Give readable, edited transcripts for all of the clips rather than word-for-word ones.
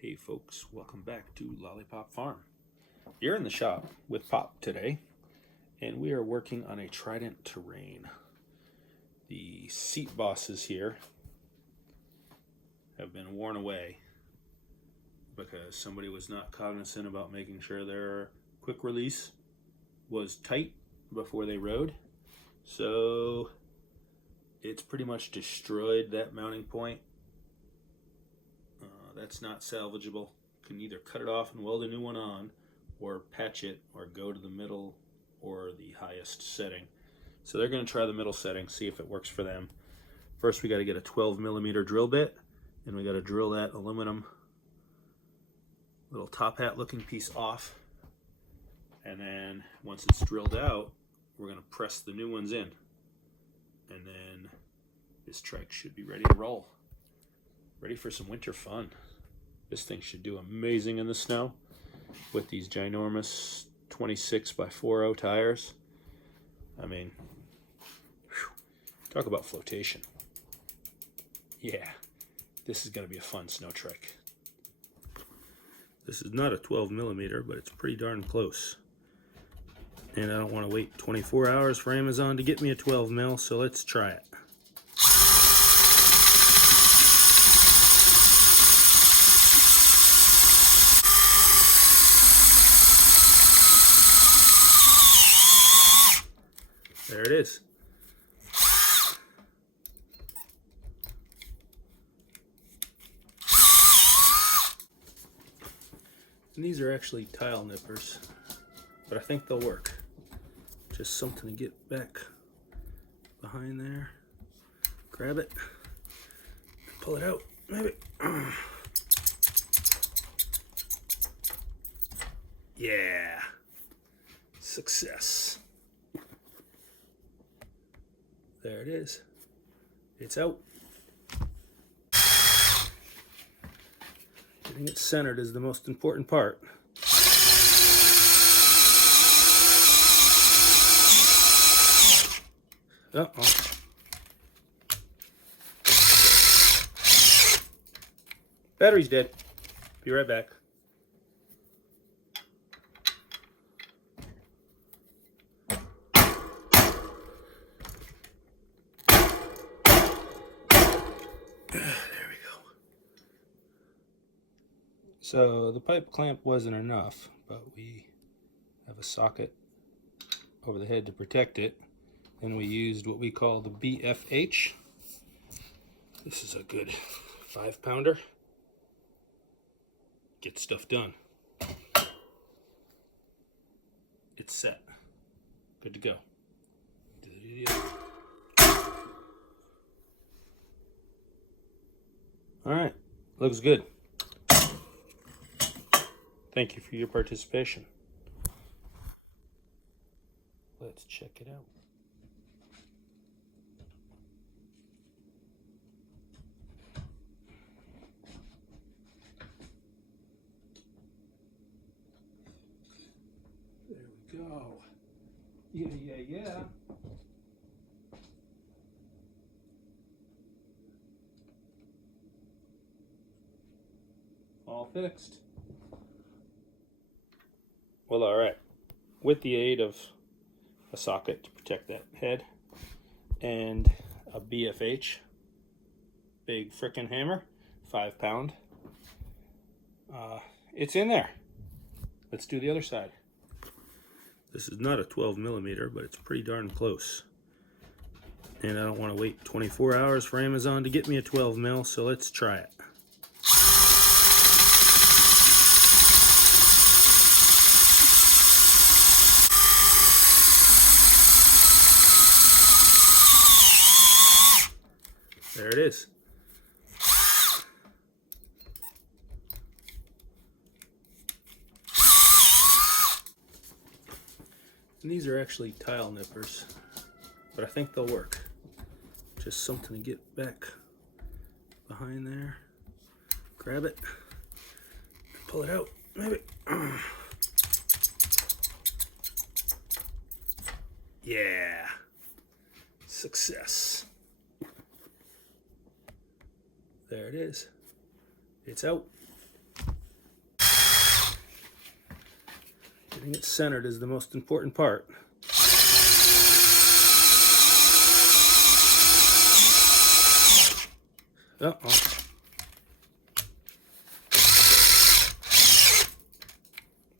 Hey folks, welcome back to Lollipop Farm. You're in the shop with Pop today, and we are working on a Trident terrain. The seat bosses here have been worn away because somebody was not cognizant about making sure their quick release was tight before they rode. So it's pretty much destroyed that mounting point. That's not salvageable. You can either cut it off and weld a new one on, or patch it, or go to the middle or the highest setting. So they're going to try the middle setting, see if it works for them. First we got to get a 12mm drill bit, and we got to drill that aluminum little top hat looking piece off. And then once it's drilled out, we're going to press the new ones in. And then this trike should be ready to roll. Ready for some winter fun. This thing should do amazing in the snow with these ginormous 26x40 tires. I mean, whew, talk about flotation. Yeah, this is going to be a fun snow trike. This is not a 12mm, but it's pretty darn close. And I don't want to wait 24 hours for Amazon to get me a 12mm, so let's try it. There it is. And these are actually tile nippers, but I think they'll work. Just something to get back behind there. Grab it, pull it out, maybe. Yeah, success. There it is. It's out. Getting it centered is the most important part. Uh-oh. Battery's dead. Be right back. So the pipe clamp wasn't enough, but we have a socket over the head to protect it. And we used what we call the BFH. This is a good 5-pounder. Get stuff done. It's set. Good to go. All right, looks good. Thank you for your participation. Let's check it out. There we go. Yeah. All fixed. Well, all right. With the aid of a socket to protect that head and a BFH, big frickin' hammer, 5-pound, it's in there. Let's do the other side. This is not a 12mm, but it's pretty darn close. And I don't want to wait 24 hours for Amazon to get me a 12mm, so let's try it. There it is. And these are actually tile nippers, but I think they'll work. Just something to get back behind there. Grab it, pull it out, maybe. Yeah, success. There it is. It's out. Getting it centered is the most important part. Uh-oh.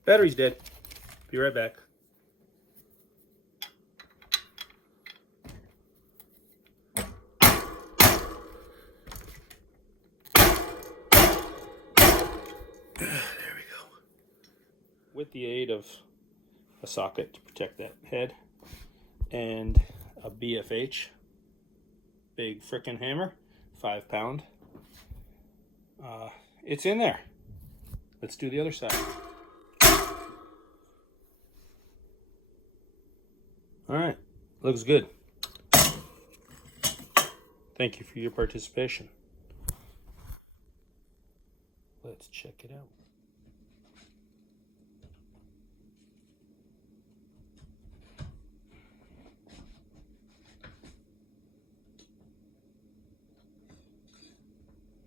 Battery's dead. Be right back. There we go. With the aid of a socket to protect that head and a BFH, big frickin' hammer, 5 pound, it's in there. Let's do the other side. All right, looks good. Thank you for your participation. Let's check it out.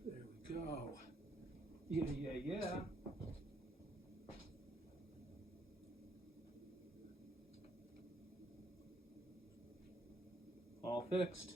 There we go. Yeah. All fixed.